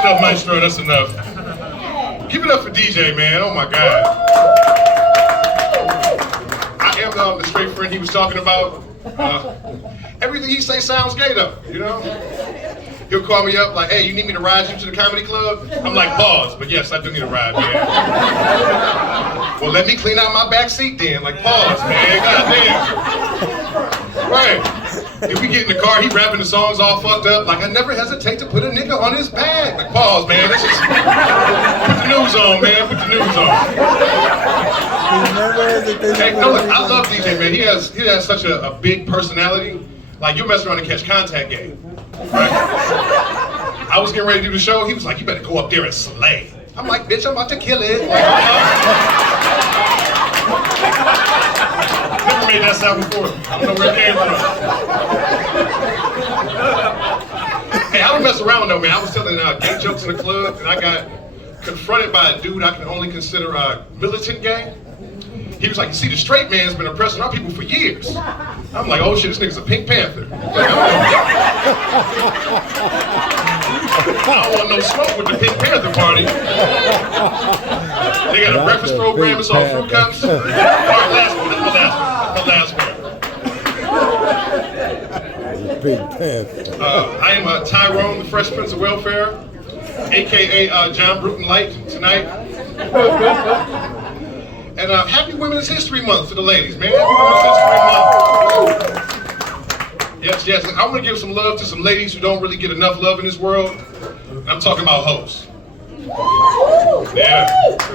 enough, Maestro, that's enough. Give it up for DJ, man, oh my God. I am the straight friend he was talking about. Everything he say sounds gay though, you know? He'll call me up like, hey, you need me to ride you to the comedy club? I'm like, pause, but yes, I do need a ride, man. Well, let me clean out my back seat then, like, pause, man, goddamn. Right. If we get in the car, he rapping the songs all fucked up, like, I never hesitate to put a nigga on his bag. Like, pause, man, let's just put the news on, man, put the news on. Hey, no, look, I love DJ, man. He has such a big personality. Like, you'll mess around and catch contact game. Right? I was getting ready to do the show. He was like, you better go up there and slay. I'm like, bitch, I'm about to kill it. Like, never made that sound before. I don't know where it came from. Hey, I don't mess around though, man. I was telling gay jokes in the club, and I got confronted by a dude I can only consider militant gay. He was like, you see, the straight man's been oppressing our people for years. I'm like, oh shit, this nigga's a Pink Panther. Like, I don't want no smoke with the Pink Panther party. They got a breakfast program, it's all fruit cups. All right, last one, that's the last one. Pink Panther. I am Tyrone, the Fresh Prince of Welfare, AKA John Bruton Light tonight. And happy Women's History Month to the ladies, man. Happy Women's History Month. Yes, yes. I want to give some love to some ladies who don't really get enough love in this world. And I'm talking about hoes. Yeah,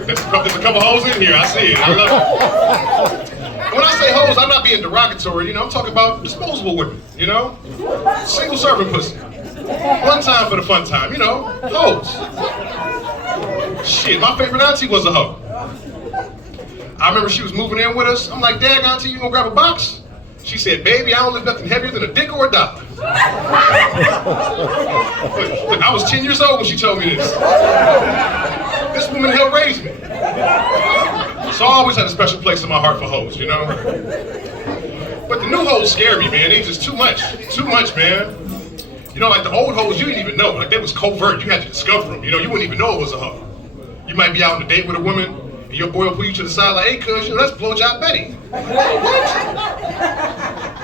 there's a couple hoes in here. I see it. I love it. And when I say hoes, I'm not being derogatory. You know, I'm talking about disposable women. You know, single serving pussy. One time for the fun time. You know, hoes. Shit, my favorite auntie was a hoe. I remember she was moving in with us. I'm like, Dad, auntie, you gonna grab a box? She said, baby, I don't lift nothing heavier than a dick or a dollar. Look, I was 10 years old when she told me this. This woman helped raise me. So I always had a special place in my heart for hoes, you know? But the new hoes scare me, man. They just too much, man. You know, like the old hoes, you didn't even know. Like, they was covert. You had to discover them. You know, you wouldn't even know it was a hoe. You might be out on a date with a woman, and your boy will pull you to the side like, hey, cuz, you know, that's blowjob Betty. Like, what?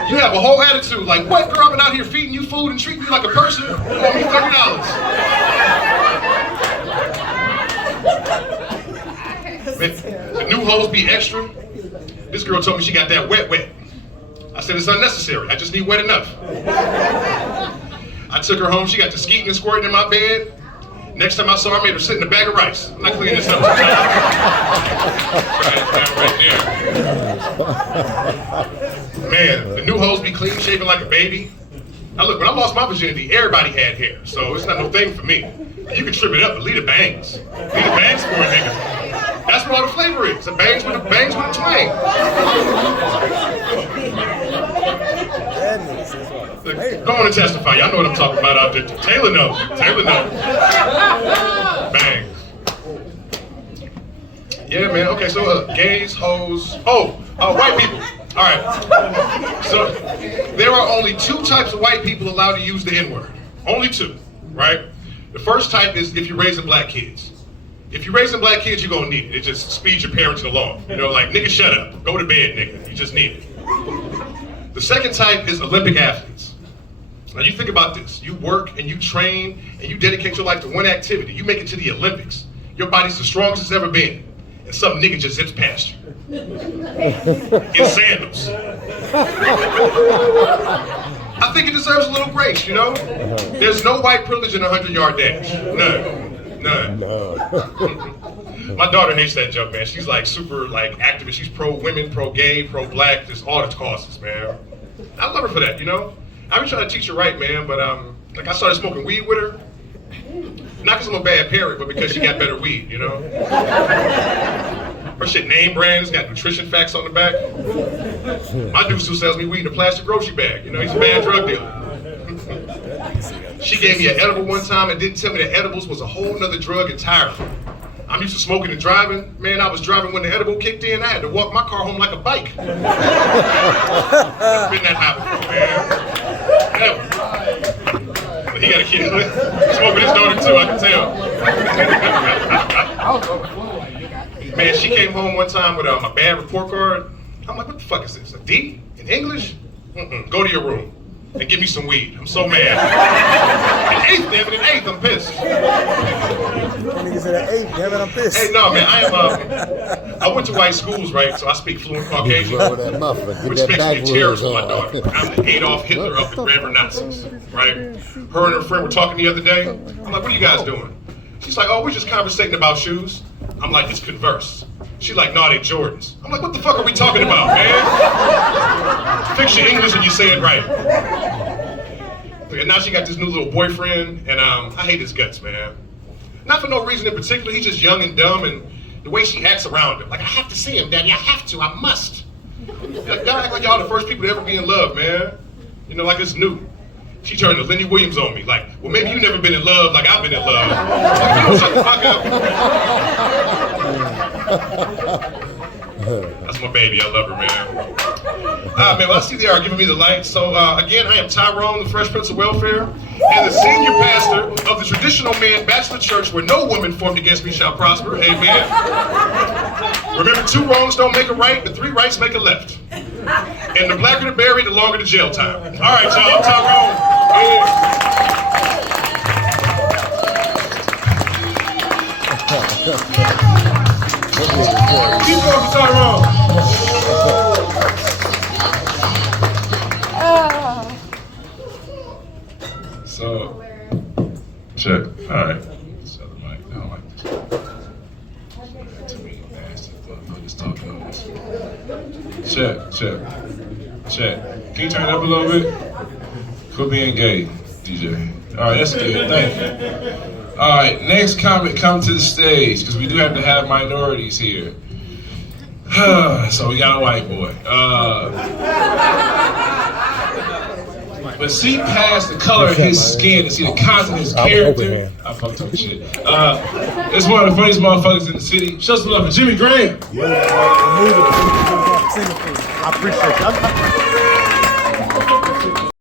You have a whole attitude like, what, girl, I've been out here feeding you food and treating you like a person? You owe me $30. The new hoes be extra. This girl told me she got that wet. I said, it's unnecessary. I just need wet enough. I took her home. She got the skeeting and squirting in my bed. Next time I saw her, I made her sit in a bag of rice. I'm not cleaning this up. Right there. Man, the new hoes be clean shaven like a baby. Now look, when I lost my virginity, everybody had hair, so it's not no thing for me. You can trim it up, but leave the bangs. Leave the bangs for a nigga. That's what all the flavor is. The bangs with a twang. Go on and testify. Y'all know what I'm talking about out there. Taylor knows. Bangs. Yeah, man. Okay, so gays, hoes. White people. All right. So there are only two types of white people allowed to use the N-word. Only two, right? The first type is if you're raising black kids. If you're raising black kids, you're gonna need it. It just speeds your parenting along. You know, like, nigga, shut up. Go to bed, nigga. You just need it. The second type is Olympic athletes. Now you think about this. You work and you train and you dedicate your life to one activity. You make it to the Olympics. Your body's the strongest it's ever been. And some nigga just zips past you. In sandals. I think it deserves a little grace, you know? There's no white privilege in a 100-yard dash. None. My daughter hates that joke, man. She's like super like activist. She's pro-women, pro-gay, pro-black, just all the causes, man. I love her for that, you know? I've been trying to teach her right, man, but like I started smoking weed with her. Not because I'm a bad parent, but because she got better weed, you know? Her shit name brand, it's got nutrition facts on the back. My dude still sells me weed in a plastic grocery bag, you know? He's a bad drug dealer. She gave me an edible one time and didn't tell me that edibles was a whole nother drug entirely. I'm used to smoking and driving. Man, I was driving when the edible kicked in. I had to walk my car home like a bike. Never been that high before, man. Never. He got a kid. He smoke with his daughter too, I can tell. Man, she came home one time with a bad report card. I'm like, what the fuck is this? A D in English? Go to your room and give me some weed. I'm so mad. An eighth, damn it, an eighth, I'm pissed. That nigga said an eighth, damn it, I'm pissed. Hey, no, man, I went to white schools, right? So I speak fluent Caucasian, which makes me a terror for my daughter. I'm the Adolf Hitler of the grammar Nazis, right? Her and her friend were talking the other day. I'm like, what are you guys doing? She's like, oh, we're just conversating about shoes. I'm like, it's Converse. She's like, no, they Jordans. I'm like, what the fuck are we talking about, man? Fix your English and you say it right. And now she got this new little boyfriend, and I hate his guts, man. Not for no reason in particular, he's just young and dumb, and the way she acts around him. Like, I have to see him, Daddy, I have to, I must. Like, y'all act like y'all the first people to ever be in love, man. You know, like it's new. She turned to Lenny Williams on me, like, well, maybe you've never been in love like I've been in love. Like, you don't shut the fuck up. That's my baby, I love her, man. Man, well, I see they are giving me the light. So, again, I am Tyrone, the Fresh Prince of Welfare, and the senior pastor of the traditional man bachelor church where no woman formed against me shall prosper. Amen. Remember, 2 wrongs don't make a right, but 3 rights make a left. And the blacker the berry, the longer the jail time. All right, y'all, I'm Tyrone. Keep going for Tyrone. So, check. All right. Shut the mic. I don't like this. Too many nasty motherfuckers talking on this. Check. Can you turn it up a little bit? Quit being gay, DJ. All right, that's good. Thank you. All right, next comment, come to the stage, because we do have to have minorities here. So we got a white boy. But see past the color of his skin and see the content of his character. I fucked up shit. It's one of the funniest motherfuckers in the city. Show some love for Jimmy Graham. I appreciate you.